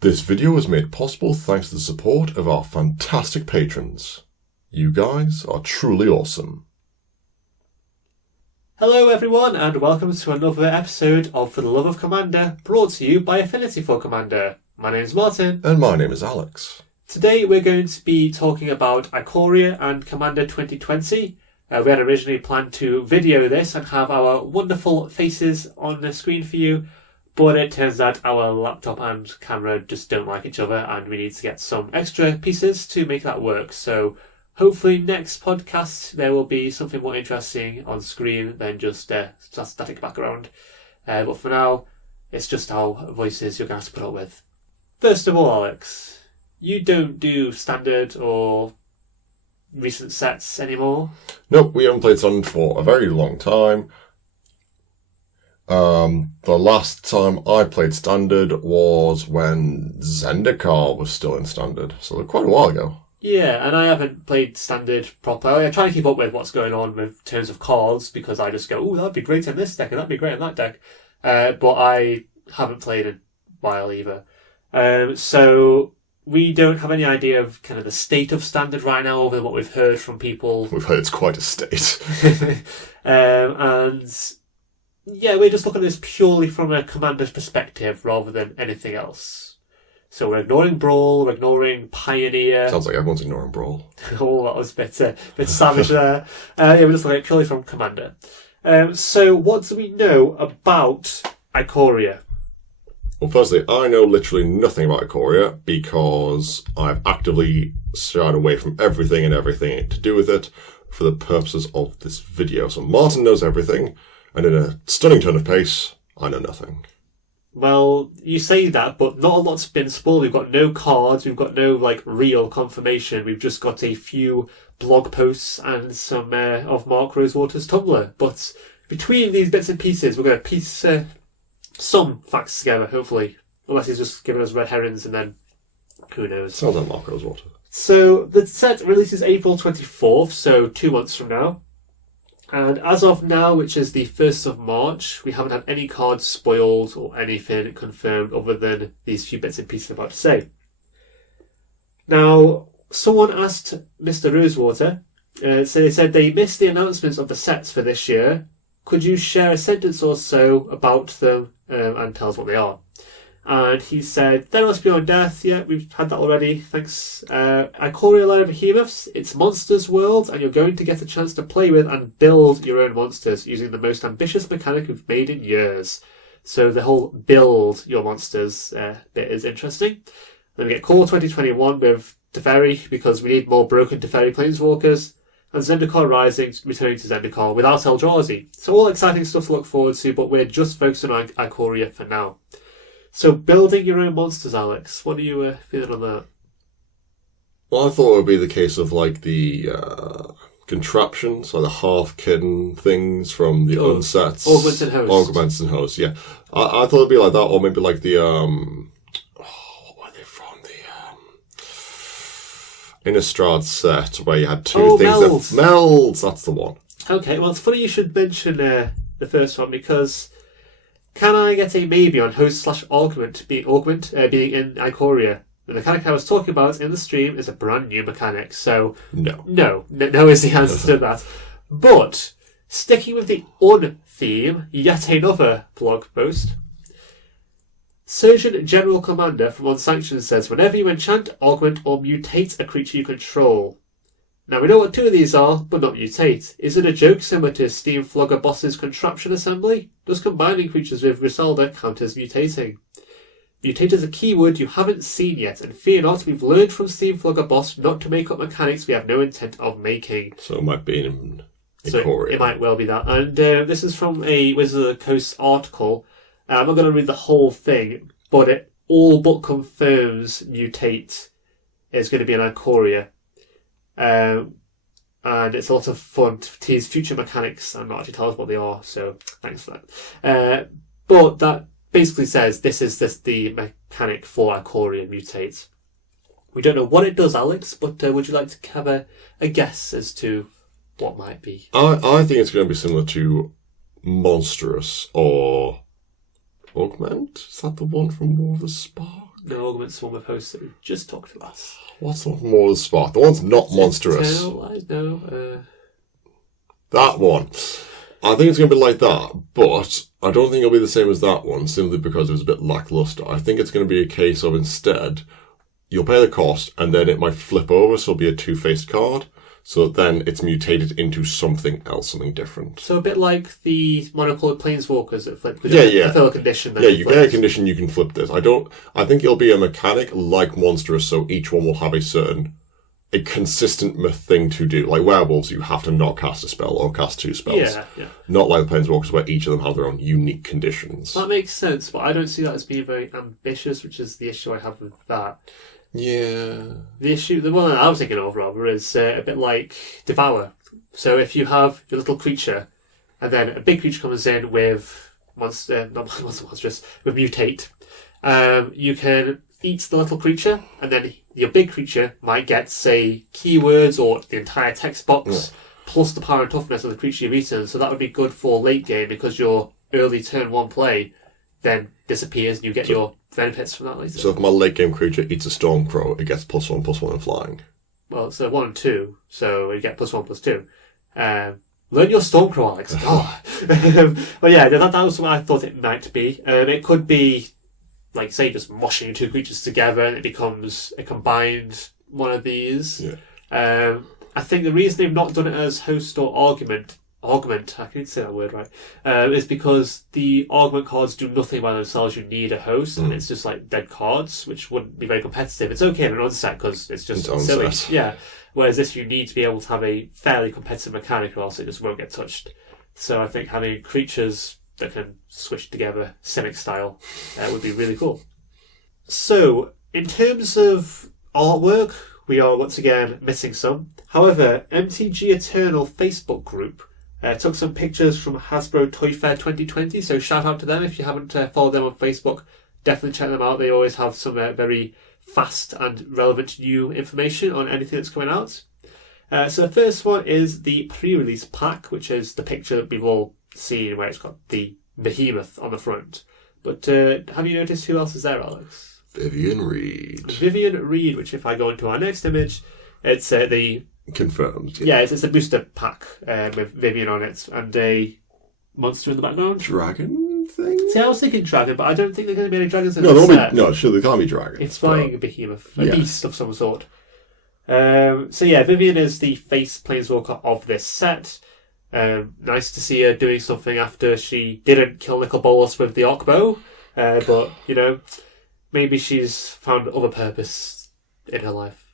This video was made possible thanks to the support of our fantastic patrons. You guys are truly awesome. Hello everyone and welcome to another episode of For the Love of Commander, brought to you by Affinity for Commander. My name is Martin. And my name is Alex. Today we're going to be talking about Ikoria and Commander 2020. We had originally planned to video this and have our wonderful faces on the screen for you, but it turns out our laptop and camera just don't like each other and we need to get some extra pieces to make that work. So hopefully next podcast there will be something more interesting on screen than just static background. But for now, it's just our voices you're going to have to put up with. First of all, Alex, you don't do standard or recent sets anymore? Nope, we haven't played Standard for a very long time. The last time I played Standard was when Zendikar was still in Standard, so quite a while ago. Yeah, and I haven't played Standard properly. I try to keep up with what's going on with terms of cards, because I just go, oh, that'd be great in this deck, and that'd be great in that deck. But I haven't played in a while either. So we don't have any idea of kind of the state of Standard right now, other than what we've heard from people. We've heard it's quite a state. And yeah, we're just looking at this purely from a commander's perspective rather than anything else. So we're ignoring Brawl, we're ignoring Pioneer. Sounds like everyone's ignoring Brawl. Oh, that was a bit savage there. Yeah, we're just looking at it purely from Commander. So what do we know about Ikoria? Well, firstly, I know literally nothing about Ikoria because I've actively shied away from everything to do with it for the purposes of this video. So Martin knows everything, and in a stunning turn of pace, I know nothing. Well, you say that, but not a lot's been spoiled. We've got no cards, we've got no real confirmation. We've just got a few blog posts and some of Mark Rosewater's Tumblr. But between these bits and pieces, we're going to piece some facts together, hopefully. Unless he's just giving us red herrings, and then who knows. Sounds like Mark Rosewater. So the set releases April 24th, so 2 months from now. And as of now, which is the 1st of March, we haven't had any cards spoiled or anything confirmed other than these few bits and pieces I'm about to say. Now, someone asked Mr. Rosewater, so they said they missed the announcements of the sets for this year. Could you share a sentence or so about them and tell us what they are? And he said, Thanos Beyond Death, yeah, we've had that already, thanks. Ikoria Lair of Behemoths, it's Monsters World, and you're going to get a chance to play with and build your own monsters using the most ambitious mechanic we've made in years. So the whole build your monsters bit is interesting. Then we get Core 2021 with Teferi, because we need more broken Teferi planeswalkers. And Zendikar Rising returning to Zendikar without Eldrazi. So all exciting stuff to look forward to, but we're just focusing on Ikoria for now. So building your own monsters, Alex, what are you feeling on that? Well, I thought it would be the case of the contraptions, like the half-kitten things from the unsets. Augments and Hosts. Augments and Hosts, yeah. I thought it'd be like that, or maybe like the what were they from? The Innistrad set, where you had two things. Melds. Melds, that's the one. Okay, well, it's funny you should mention the first one, because can I get a maybe on Host/Augment being in Ikoria? The mechanic I was talking about in the stream is a brand new mechanic, so no is the answer to that. But sticking with the theme, yet another blog post. Surgeon General Commander from Unsanctioned says, whenever you enchant, augment, or mutate a creature you control. Now, we know what two of these are, but not mutate. Is it a joke similar to Steam Flogger Boss's contraption assembly? Does combining creatures with Griselda count as mutating? Mutate is a keyword you haven't seen yet, and fear not, we've learned from Steam Flogger Boss not to make up mechanics we have no intent of making. So it might be in Ikoria. So it might well be that. And this is from a Wizard of the Coast article. I'm not going to read the whole thing, but it all but confirms Mutate is going to be an Ikoria. And it's a lot of fun to tease future mechanics and not actually tell us what they are, so thanks for that. But that basically says this is the mechanic for Ikoria Mutate. We don't know what it does, Alex, but would you like to have a guess as to what might be? I think it's going to be similar to Monstrous or Augment. Is that the one from War of the Spark? No augment swarm of hosts that we just talked about. What's the one more spark? The one's not monstrous. No. That one. I think it's going to be like that, but I don't think it'll be the same as that one, simply because it was a bit lackluster. I think it's going to be a case of instead, you'll pay the cost, and then it might flip over, so it'll be a two-faced card. So then it's mutated into something else, something different. So a bit like the monocolored planeswalkers that flip. Yeah. Fulfill a condition. Yeah, you get a condition, you can flip this. I think it'll be a mechanic like monstrous, so each one will have a consistent thing to do. Like werewolves, you have to not cast a spell or cast two spells. Yeah. Not like the planeswalkers, where each of them have their own unique conditions. That makes sense, but I don't see that as being very ambitious, which is the issue I have with that. Yeah. The one that I was thinking of, rather, is a bit like Devour. So if you have your little creature, and then a big creature comes in with with Mutate, you can eat the little creature, and then your big creature might get, say, keywords or the entire text box, plus the power and toughness of the creature you've eaten. So that would be good for late game, because your early turn one play then disappears, and you get your benefits from that later. So if my late game creature eats a Stormcrow, it gets +1/+1 in flying. Well, it's 1 and 2, so you get +1/+2. Learn your Stormcrow, Alex. But yeah, that was what I thought it might be. It could be, like, say, just mushing two creatures together and it becomes a combined one of these. Yeah. I think the reason they've not done it as host or augment, I can't say that word right, is because the augment cards do nothing by themselves. You need a host, and it's just like dead cards, which wouldn't be very competitive. It's okay in an unset because it's just silly. Set. Yeah. Whereas this, you need to be able to have a fairly competitive mechanic, or else it just won't get touched. So I think having creatures that can switch together Simic style would be really cool. So in terms of artwork, we are once again missing some. However, MTG Eternal Facebook group took some pictures from Hasbro Toy Fair 2020, so shout out to them. If you haven't followed them on Facebook, definitely check them out. They always have some very fast and relevant new information on anything that's coming out. So the first one is the pre-release pack, which is the picture that we've all seen where it's got the behemoth on the front. But have you noticed who else is there, Alex? Vivian Reed, which if I go into our next image, it's the... Confirmed. Yeah, it's a booster pack with Vivian on it and a monster in the background. Dragon thing? See, I was thinking dragon, but I don't think there are going to be any dragons in the set. Sure, there can't be dragons. It's flying a behemoth, a beast of some sort. So yeah, Vivian is the face planeswalker of this set. Nice to see her doing something after she didn't kill Nicol Bolas with the Arc Bow. But, you know, maybe she's found other purpose in her life.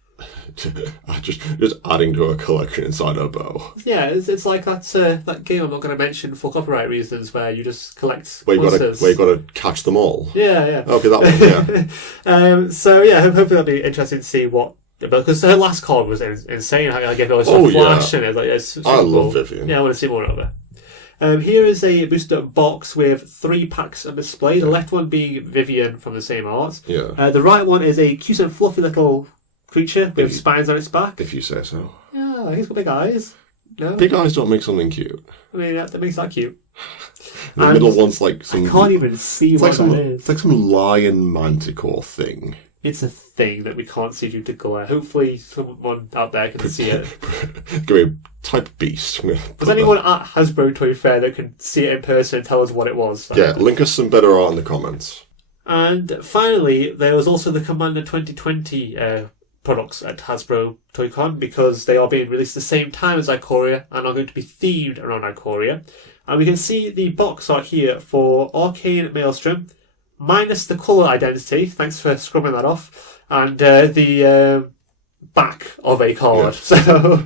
just adding to her collection inside her bow. Yeah, it's like that game I'm not going to mention for copyright reasons, where you just collect where monsters. you got to catch them all. Yeah. Okay, that one, yeah. So yeah, hopefully that'll be interesting to see what... Because her last card was insane. I gave it all this flash, and it's I love Vivian. Yeah, I want to see more of her. Here is a booster box with 3 packs on display. The left one being Vivian from the same art. Yeah. The right one is a cute and fluffy little creature with spines on its back. If you say so. Yeah, he's got big eyes. No? Big eyes don't make something cute. I mean, that makes that cute. The middle one's like some... I can't even see what that is. It's like some lion manticore thing. It's a thing that we can't see due to glare. Hopefully someone out there can see it. Give me type beast. Was anyone at Hasbro Toy Fair that can see it in person and tell us what it was? Yeah, link us some better art in the comments. And finally, there was also the Commander 2020 products at Hasbro ToyCon, because they are being released at the same time as Ikoria and are going to be themed around Ikoria. And we can see the box art here for Arcane Maelstrom, minus the colour identity, thanks for scrubbing that off, and the back of a card. Yeah. So,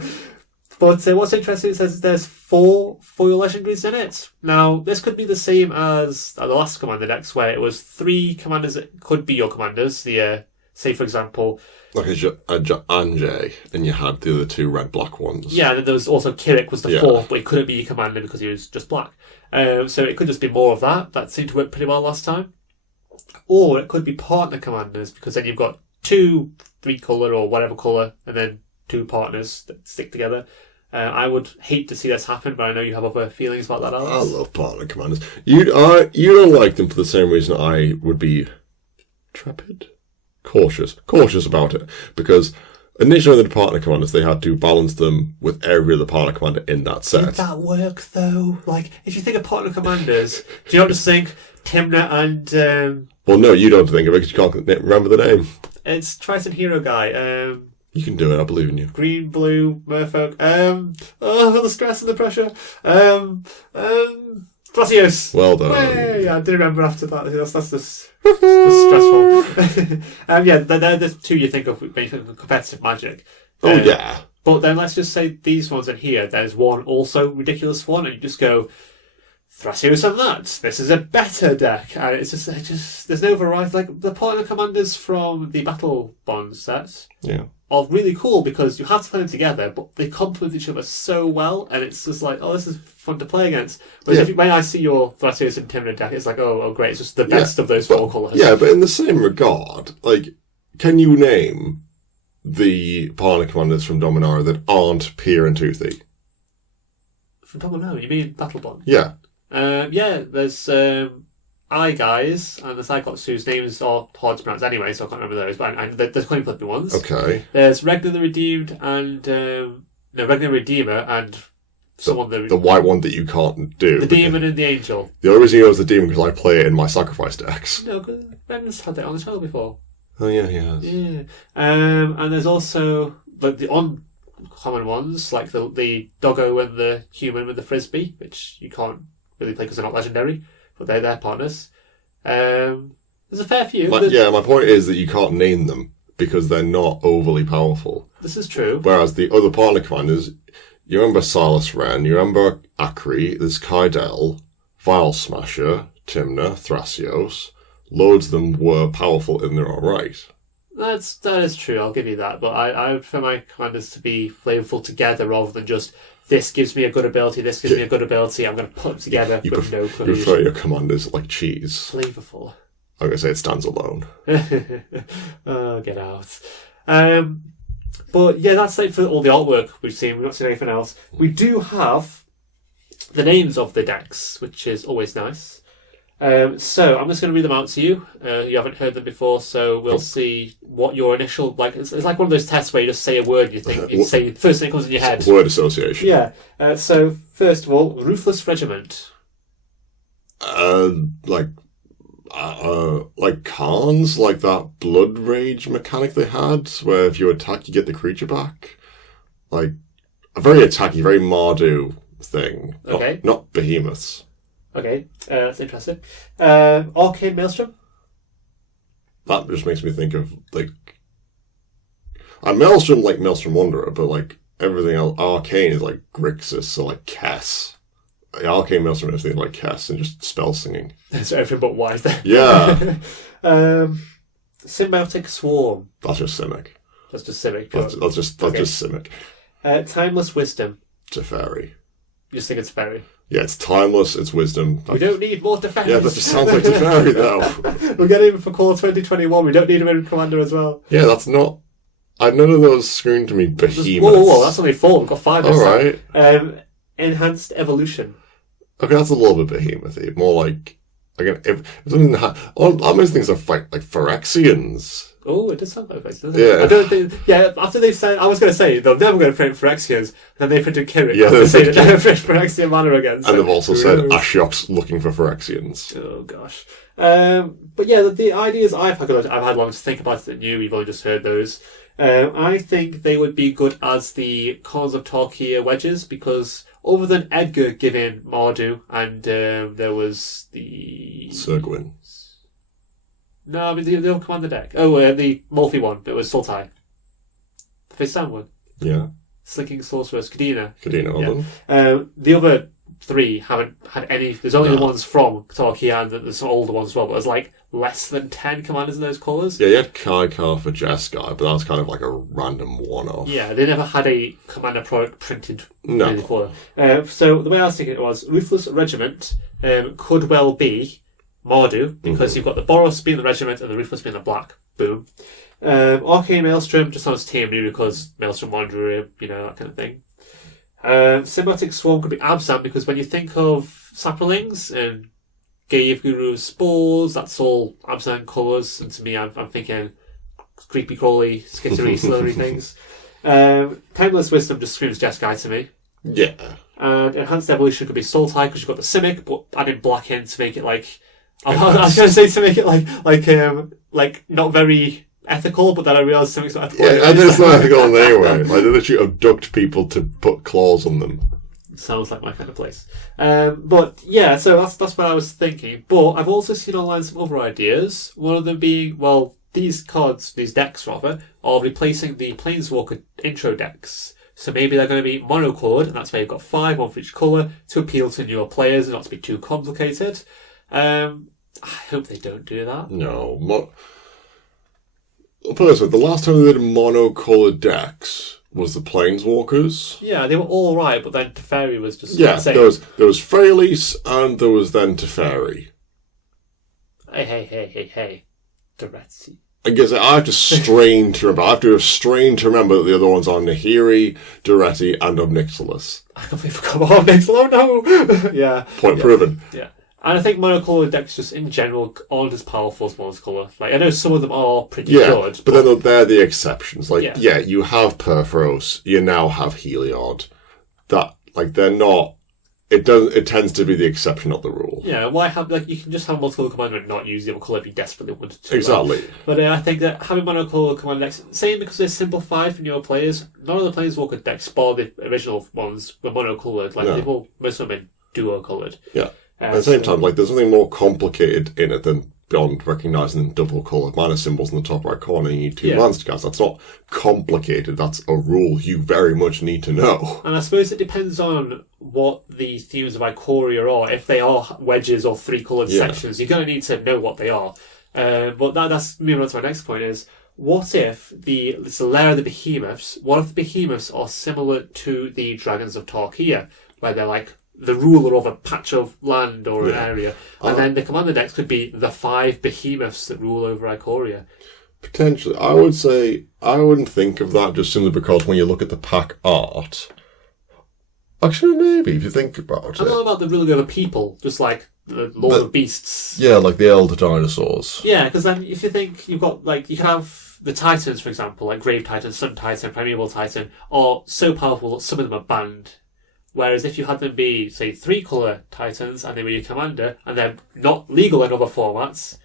but what's interesting is there's 4 foil legendaries in it. Now, this could be the same as the last Commander decks, where it was 3 commanders that could be your commanders. The say, for example... Like a Anjay, and you had the other 2 red-black ones. Yeah, and then there was also Kirik was the 4th, but he couldn't be a commander because he was just black. So it could just be more of that. That seemed to work pretty well last time. Or it could be partner commanders, because then you've got 2 3-colour or whatever colour, and then 2 partners that stick together. I would hate to see this happen, but I know you have other feelings about that, Alex. I love partner commanders. You don't like them for the same reason I would be trepid. cautious about it, because initially the partner commanders, they had to balance them with every other partner commander in that set. Did that work though? Like, if you think of partner commanders, do you not just think Timna and Well, no, you don't think of it because you can't remember the name. It's Triton Hero guy. You can do it, I believe in you. Green, blue, merfolk. The stress and the pressure. Thrasios. Well done. Yeah, I didn't remember after that. That's just stressful. Yeah, they're the two you think of when you think of competitive Magic. Oh, yeah. But then let's just say these ones in here, there's one also ridiculous one, and you just go, Thrasios and that. This is a better deck. And it's just there's no variety. Like, the partner commanders from the Battle Bond sets. Yeah. Are really cool because you have to play them together, but they complement each other so well, and it's just like, oh, this is fun to play against. Whereas when I see your Thrasios and Timna deck, it's like, oh, great, it's just the best of those four colours. Yeah, but in the same regard, like, can you name the partner commanders from Dominaria that aren't Pier and Toothy? From Dominaria, you mean Battle Bond? Yeah. Yeah, there's Eye Guys and the Cyclops whose names are hard to pronounce anyway, so I can't remember those. But there's coin flipping ones. Okay. There's Regner the Redeemed and Regner Redeemer and someone the white one that you can't do. The Demon and the Angel. The only reason he knows the Demon because I play it in my sacrifice decks. No, because Regner's had that on the channel before. Oh yeah, he has. Yeah. And there's also like the uncommon ones, like the Doggo and the Human with the Frisbee, which you can't really play because they're not legendary. But they're their partners. There's a fair few. My point is that you can't name them because they're not overly powerful. This is true. Whereas the other partner commanders, you remember Silas Wren, you remember Akri, there's Kaidel, Vile Smasher, Timna, Thrasios. Loads of them were powerful in their own right. That is true, I'll give you that. But I would prefer my commanders to be flavourful together rather than just, this gives me a good ability, this gives me a good ability, I'm going to put them together with no collusion. You prefer your commanders like cheese. Flavourful. I'm going to say it stands alone. Oh, get out. But yeah, that's it for all the artwork we've seen. We've not seen anything else. We do have the names of the decks, which is always nice. So I'm just going to read them out to you. You haven't heard them before, so we'll see what your initial it's like one of those tests where you just say a word and you say the first thing that comes in your head. Word association. Yeah. So first of all, Ruthless Regiment. Like Khans, like that blood rage mechanic they had, where if you attack, you get the creature back. Like a very attacky, very Mardu thing. Okay. Not behemoths. Okay, that's interesting. Arcane Maelstrom? That just makes me think of, like... Maelstrom, like Maelstrom Wanderer, but, like, everything else... Arcane is, like, Grixis, or, like, Kess. Arcane Maelstrom is everything like Kess and just spell singing. That's everything but wise there. Yeah. Symbiotic Swarm. That's just Simic. That's just Simic. That's just Simic. Timeless Wisdom. Teferi. You just think it's Teferi? Yeah, it's timeless, it's wisdom. We don't need more Teferi. Yeah, that just sounds like Teferi, though. We're getting it for Core 2021. We don't need a Wind Commander as well. Yeah, that's not... none of those scream to me behemoths. Whoa, that's only 4. We've got 5 this Alright. time. Enhanced Evolution. Okay, that's a little bit behemoth-y. More like... Again, if something... All most things are like Phyrexians. Oh, it does sound like this, doesn't it? I don't think... Yeah, after they've said... I was going to say, they're never going to print Phyrexians, then they printed Kirik. Yeah, they say they're going to print Phyrexian mana again. So and they've also said Ashiok's looking for Phyrexians. Oh, gosh. But yeah, the ideas I've had long to think about it, you've only just heard those. I think they would be good as the Cons of Tarkia wedges, because other than Edgar giving Mardu, and there was the... Sergwyn. No, I mean the other commander deck. Oh, the Morphe one. It was Sultai. The face down one. Yeah. Slinking Sorceress. Kadena. Yeah. The other 3 haven't had any... There's only the ones from Tarkia and there's some older ones as well, but there's like less than 10 commanders in those colours. Yeah, you had Kaikar for Jeskai, but that was kind of like a random one-off. Yeah, they never had a commander product printed No. for them. So the way I was thinking it was, Ruthless Regiment could well be Mardu, because you've got the Boros being the regiment and the Ruthless being the black. Boom. Arcane Maelstrom just on its TMU because Maelstrom Wanderer, that kind of thing. Symbiotic Swarm could be Abzan, because when you think of Saplings and Gave Guru's Spores, that's all Abzan colours, and to me I'm thinking creepy crawly, skittery, slurry things. Timeless Wisdom just screams Jeskai to me. Yeah. And Enhanced Evolution could be Soul Tie because you've got the Simic, but adding black in to make it like I was going to say to make it like not very ethical, but then I realised Simic's not ethical. Yeah, and it's not ethical in any way. Like they literally abduct people to put claws on them. Sounds like my kind of place. But yeah, so that's what I was thinking. But I've also seen online some other ideas. One of them being, well, these decks rather, are replacing the Planeswalker intro decks. So maybe they're going to be monocolored, and that's why you've got 5, one for each colour, to appeal to newer players and not to be too complicated. I hope they don't do that. No. I'll put it this way, the last time they did monocolored decks was the Planeswalkers. Yeah, they were all right, but then Teferi was just insane. There was Freyalise and there was then Teferi. Hey. Duretsi. I guess I have to strain to remember. I have to have strained to remember that the other ones are Nahiri, Duretti, and Obnixilis. I completely forgot about Obnixilis. Oh no! Yeah. Point proven. Yeah. And I think monocolored decks just in general aren't as powerful as monocolor. Like, I know some of them are pretty good. But then they're the exceptions. Like, you have Perforos, you now have Heliod. That, like, they're not... It tends to be the exception, not the rule. Yeah, why have, like, you can just have multicolor commander and not use the other colour if you desperately wanted to. Exactly. But I think that having monocolor commander decks, same because they're simplified for newer players, none of the Planeswalker decks, bar the original ones, were monocolored. Like, most of them been duo-coloured. Yeah. At the same time, like, there's something more complicated in it than beyond recognising the double-coloured mana symbols in the top right corner. You need 2 lands to cast. That's not complicated. That's a rule you very much need to know. And I suppose it depends on what the themes of Ikoria are. If they are wedges or 3-coloured sections, you're going to need to know what they are. But that's moving on to my next point is, what if it's the Lair of the Behemoths, what if the Behemoths are similar to the Dragons of Tarkia, where they're like the ruler of a patch of land or an area, and then the commander decks could be the 5 behemoths that rule over Ikoria. Potentially. I would say I wouldn't think of that just simply because when you look at the pack art... Actually, maybe, if you think about it. I'm not about the ruling over people, just like the Lord of Beasts. Yeah, like the Elder Dinosaurs. Yeah, because then if you think you've got, like, you can have the Titans, for example, like Grave Titan, Sun Titan, Primeval Titan, are so powerful that some of them are banned. Whereas if you had them be, say, 3-colour Titans, and they were your commander, and they're not legal in other formats,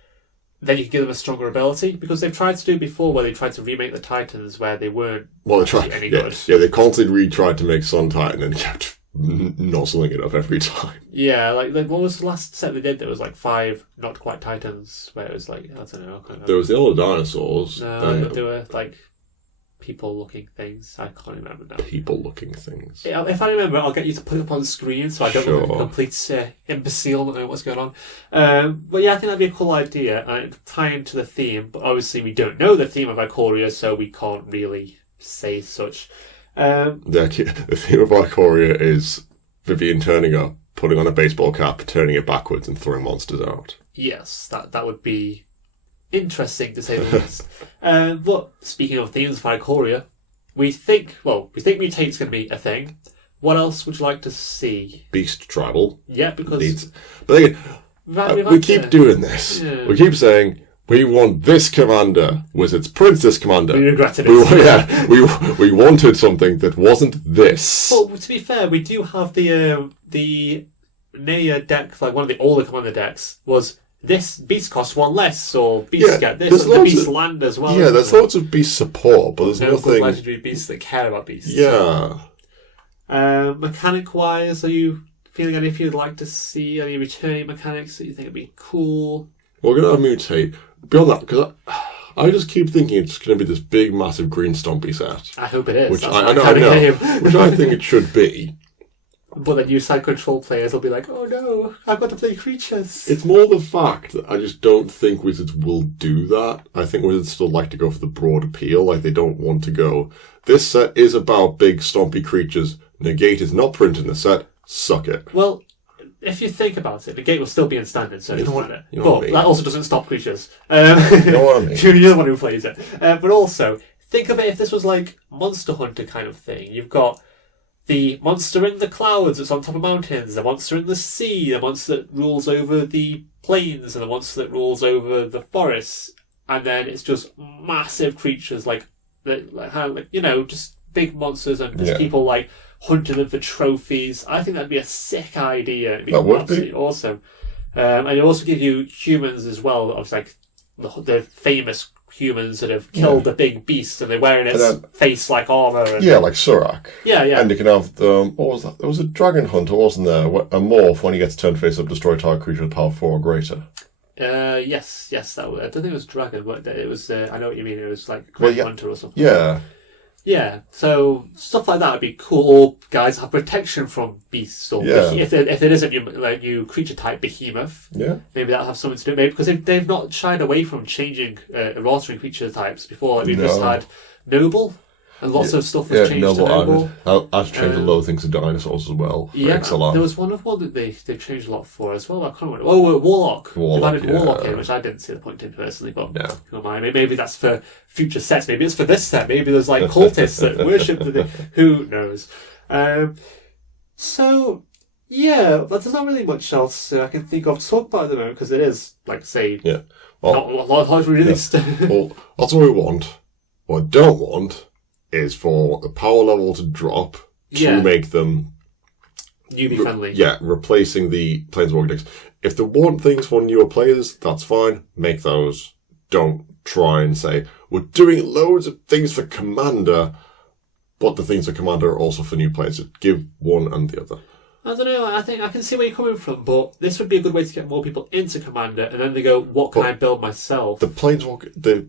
then you can give them a stronger ability. Because they've tried to do before, where they tried to remake the Titans, where they weren't any good. Yeah, they constantly tried to make Sun Titan and kept nozzling it up every time. Yeah, like what was the last set they did that was like 5 not quite Titans, where it was like, I don't know. There was the Elder Dinosaurs. No, they were like... people-looking things. I can't remember now. People-looking things. If I remember, I'll get you to put it up on screen so I don't look like a complete imbecile that know what's going on. But yeah, I think that'd be a cool idea, and it'd tie into the theme, but obviously we don't know the theme of Ikoria, so we can't really say such. The theme of Ikoria is Vivian turning up, putting on a baseball cap, turning it backwards, and throwing monsters out. Yes, that would be... interesting, to say the least. But speaking of themes for Ikoria, we think Mutate's going to be a thing. What else would you like to see? Beast tribal. Yeah, because... But again, we keep doing this. Yeah. We keep saying, we want this commander, Wizards print this commander. We regretted it. We wanted something that wasn't this. Well, to be fair, we do have the Naya deck, like one of the older commander decks, was... this beast costs 1 less, or beasts get this, and the beast land as well. Yeah, there's lots of beast support, but there's no nothing... legendary beasts that care about beasts. Yeah. Mechanic-wise, are you feeling any if you'd like to see any returning mechanics that you think would be cool? We're going to have Mutate. Beyond that, because I just keep thinking it's going to be this big, massive green stompy set. I hope it is. Which I know, which I think it should be. But then you side control players will be like, oh no, I've got to play creatures. It's more the fact that I just don't think Wizards will do that. I think Wizards still like to go for the broad appeal. Like, they don't want to go, this set is about big, stompy creatures. Negate is not printed in the set. Suck it. Well, if you think about it, Negate will still be in standard, so it doesn't matter. You know what I but mean. That also doesn't stop creatures. You know what I mean. You're the one who plays it. But also, think of it if this was like Monster Hunter kind of thing. You've got the monster in the clouds that's on top of mountains, the monster in the sea, the monster that rules over the plains, and the monster that rules over the forests. and then it's just massive creatures just big monsters and just people like hunting them for trophies. I think that'd be a sick idea. It'd be absolutely awesome. And it also give you humans as well, of like the famous humans that have killed the big beast and they're wearing its face like armour. Like Surak. Yeah. And you can have what was that? There was a dragon hunter, wasn't there? A morph when he gets turned face up, destroy target creature with power 4 or greater. Yes. That was, I don't think it was dragon, but it was. I know what you mean. It was like Great Hunter or something. Yeah, so stuff like that would be cool. Or guys have protection from beasts, or if it isn't your creature type behemoth, maybe that'll have something to do. Maybe because they've not shied away from changing rostering creature types before. Like we've just had noble, and lots of stuff was changed to noble. I've changed a lot of things to dinosaurs as well. Yeah, there was one that they've changed a lot for as well. I can't remember. Oh, Warlock. They've added Warlock in, which I didn't see the point in personally, but never mind. Maybe that's for future sets. Maybe it's for this set. Maybe there's like cultists that worship the. Who knows? So yeah, but there's not really much else I can think of to talk about at the moment because it is, like I say, not a lot of released. Well, that's what we want. What I don't want is for the power level to drop to make them newbie friendly. Replacing the planeswalker decks. If they want things for newer players, that's fine. Make those. Don't try and say we're doing loads of things for Commander, but the things for Commander are also for new players. Give one and the other. I don't know, I think I can see where you're coming from, but this would be a good way to get more people into Commander, and then they go, what can I build myself? The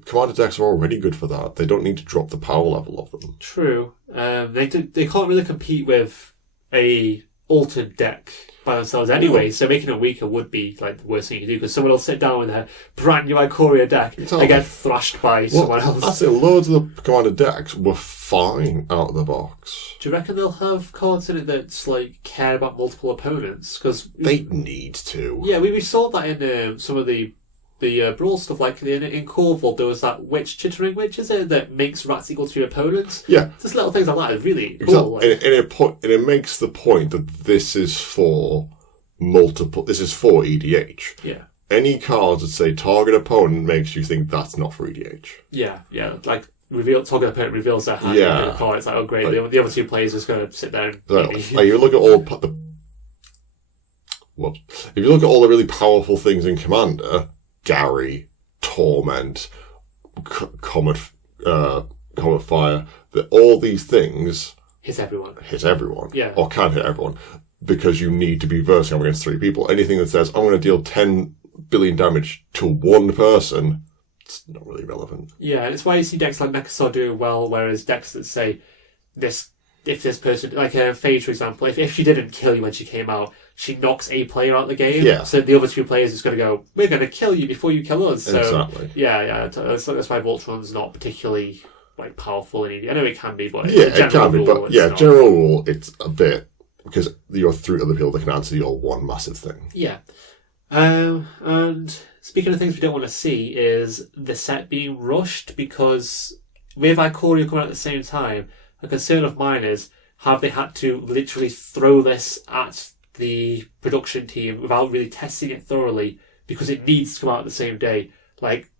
Commander decks are already good for that. They don't need to drop the power level of them. True. They can't really compete with a altered deck by themselves anyway, so making it weaker would be like the worst thing you do, because someone will sit down with their brand new Ikoria deck and get thrashed by someone else. I'd say loads of the Commander decks were fine out of the box. Do you reckon they'll have cards in it that's like care about multiple opponents? Because they need to. Yeah, we saw that in some of the brawl stuff. Like in Corval, there was that witch, chittering witch, is it, that makes rats equal to your opponents? Yeah, just little things like that is really cool. And it makes the point that this is for multiple. This is for EDH. Yeah. Any cards that say target opponent makes you think that's not for EDH. Yeah. Like target opponent reveals their hand. Yeah. It's like, oh great, the other two players are just going to sit there and. If you look at all if you look at all the really powerful things in Commander. Gary, Torment, Comet Fire, that all these things hit everyone. Or can hit everyone, because you need to be versing against 3 people. Anything that says, I'm going to deal 10 billion damage to one person, it's not really relevant. Yeah, and it's why you see decks like Mechasor doing well, whereas decks that say, if this person, like Phage for example, if she didn't kill you when she came out, she knocks a player out of the game. Yeah. So the other 2 players is going to go, we're going to kill you before you kill us. So, exactly. Yeah. That's why Voltron's not particularly like powerful in EDH. I know it can be, but it can be. But general rule, it's a bit because you're 3 other people that can answer your one massive thing. Yeah. And speaking of things we don't want to see is the set being rushed, because with Ikoria coming out at the same time, a concern of mine is, have they had to literally throw this at the production team without really testing it thoroughly, because it needs to come out the same day? Like,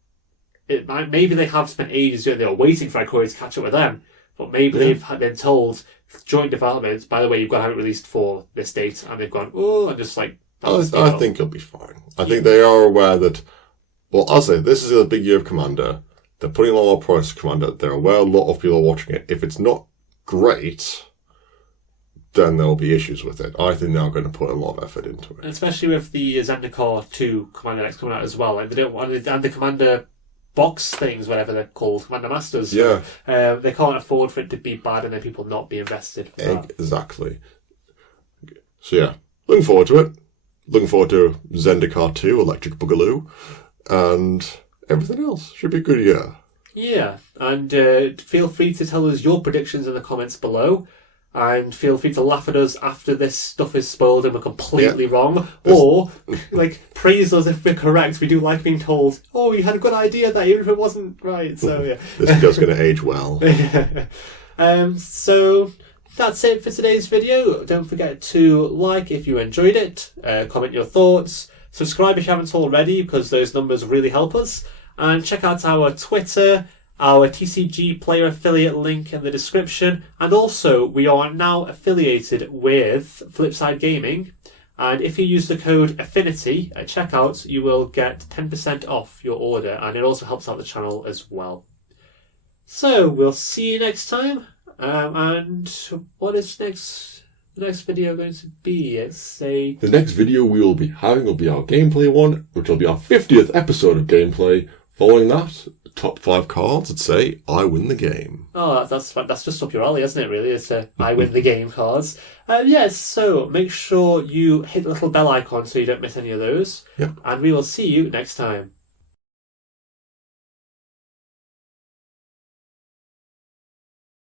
maybe they have spent ages doing it, they were waiting for Ikoria to catch up with them, but maybe they've been told, joint development, by the way, you've got to have it released for this date, and they've gone, and just like... I think it'll be fine. I think they are aware that, well, I'll say, this is a big year of Commander. They're putting a lot more price to Commander. They're aware a lot of people are watching it. If it's not great, then there'll be issues with it. I think they're going to put a lot of effort into it. Especially with the Zendikar 2 Commander decks coming out as well. Like, they don't want, and the Commander box things, whatever they're called, Commander Masters. Yeah. They can't afford for it to be bad and then people not be invested for that. Exactly. So yeah, looking forward to it. Looking forward to Zendikar 2, Electric Boogaloo, and everything else. Should be a good year. Yeah, and feel free to tell us your predictions in the comments below, and feel free to laugh at us after this stuff is spoiled and we're completely wrong, or like praise us if we're correct. We do like being told, oh, you had a good idea there, even if it wasn't right. So yeah, this video's going to age well. So that's it for today's video. Don't forget to like if you enjoyed it, comment your thoughts, subscribe if you haven't already, because those numbers really help us. And check out our Twitter, our TCG player affiliate link in the description. And also, we are now affiliated with Flipside Gaming. And if you use the code Affinity at checkout, you will get 10% off your order. And it also helps out the channel as well. So, we'll see you next time. And what is the next video going to be? The next video we will be having will be our gameplay one, which will be our 50th episode of gameplay. Following that, top 5 cards that say, I win the game. Oh, that's just up your alley, isn't it, really? It's I win the game cards. Yes, so make sure you hit the little bell icon so you don't miss any of those. Yep. And we will see you next time.